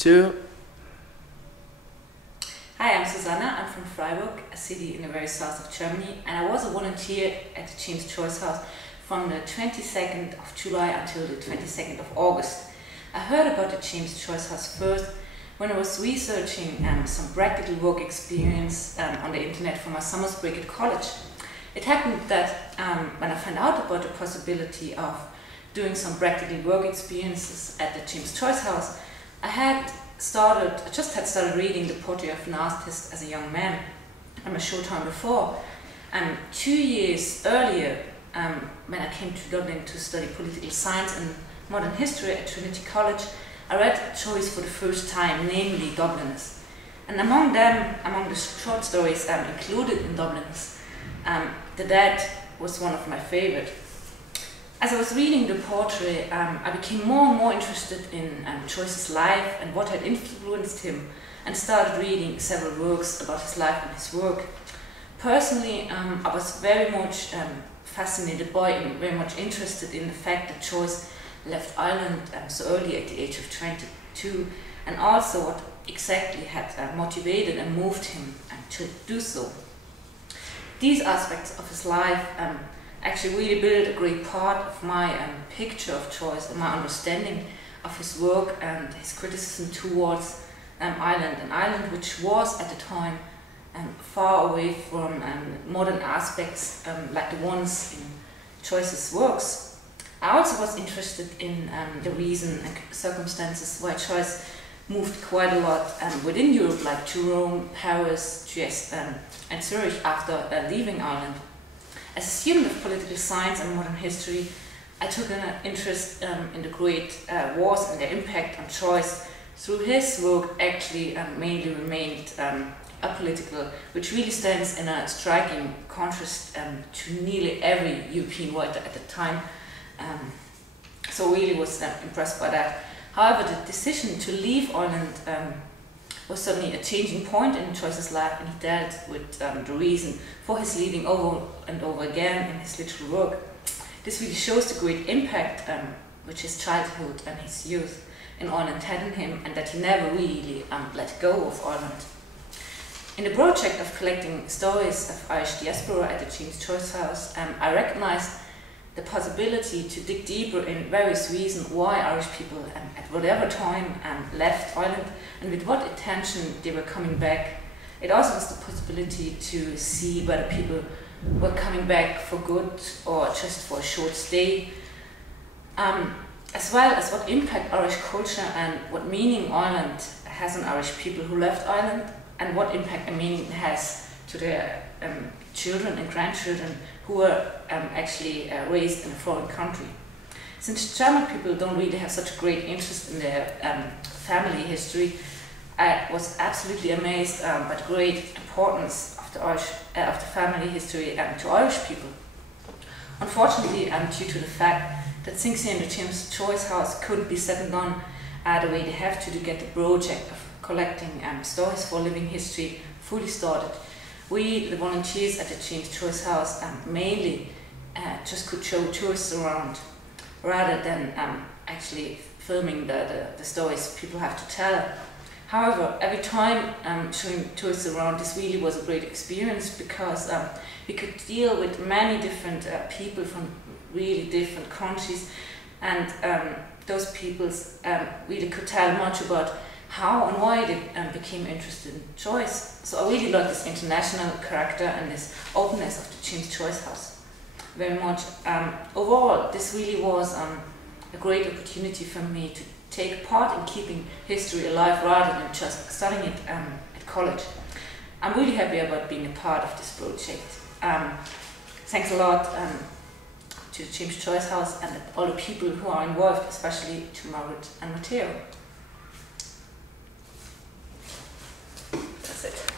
2. Hi, I'm Susanna. I'm from Freiburg, a city in the very south of Germany, and I was a volunteer at the James Choice House from the 22nd of July until the 22nd of August. I heard about the James Choice House first when I was researching some practical work experience on the internet for my summer break at college. It happened that when I found out about the possibility of doing some practical work experiences at the James Choice House, I just had started reading The Portrait of an Artist as a young man a short time before. 2 years earlier, when I came to Dublin to study political science and modern history at Trinity College, I read Choice for the first time, namely Dubliners. And among the short stories included in Dubliners, The Dead was one of my favorite. As I was reading the portrait, I became more and more interested in Choice's life and what had influenced him, and started reading several works about his life and his work. Personally, I was very much fascinated by and very much interested in the fact that Choice left Ireland so early at the age of 22, and also what exactly had motivated and moved him to do so. These aspects of his life actually really built a great part of my picture of Choice and my understanding of his work and his criticism towards Ireland, an Ireland which was at the time far away from modern aspects like the ones in Choice's works. I also was interested in the reason and circumstances why Choice moved quite a lot within Europe, like to Rome, Paris, Trieste, and Zurich after leaving Ireland. As a student of political science and modern history, I took an interest in the great wars and their impact on Choice. Through his work, actually mainly remained apolitical, which really stands in a striking contrast to nearly every European writer at the time. So really was impressed by that. However, the decision to leave Ireland was certainly a changing point in Choice's life, and he dealt with the reason for his leaving over and over again in his literary work. This really shows the great impact which his childhood and his youth in Ireland had on him, and that he never really let go of Ireland. In the project of collecting stories of Irish diaspora at the James Choice House, I recognized the possibility to dig deeper in various reasons why Irish people at whatever time left Ireland and with what intention they were coming back. It also was the possibility to see whether people were coming back for good or just for a short stay, as well as what impact Irish culture and what meaning Ireland has on Irish people who left Ireland, and what impact and meaning it has to their children and grandchildren who were actually raised in a foreign country. Since German people don't really have such a great interest in their family history, I was absolutely amazed by the great importance of the family history to Irish people. Unfortunately, due to the fact that things here in the James Choice House couldn't be set and done the way they have to get the project of collecting stories for living history fully started, we, the volunteers at the James Choice House, mainly just could show tourists around rather than actually filming the stories people have to tell. However, every time showing tourists around, this really was a great experience, because we could deal with many different people from really different countries, and those peoples really could tell much about how and why they became interested in Choice. So I really like this international character and this openness of the James Choice House very much. Overall, this really was a great opportunity for me to take part in keeping history alive rather than just studying it at college. I'm really happy about being a part of this project. Thanks a lot to the James Choice House and all the people who are involved, especially to Margaret and Matteo. That's it.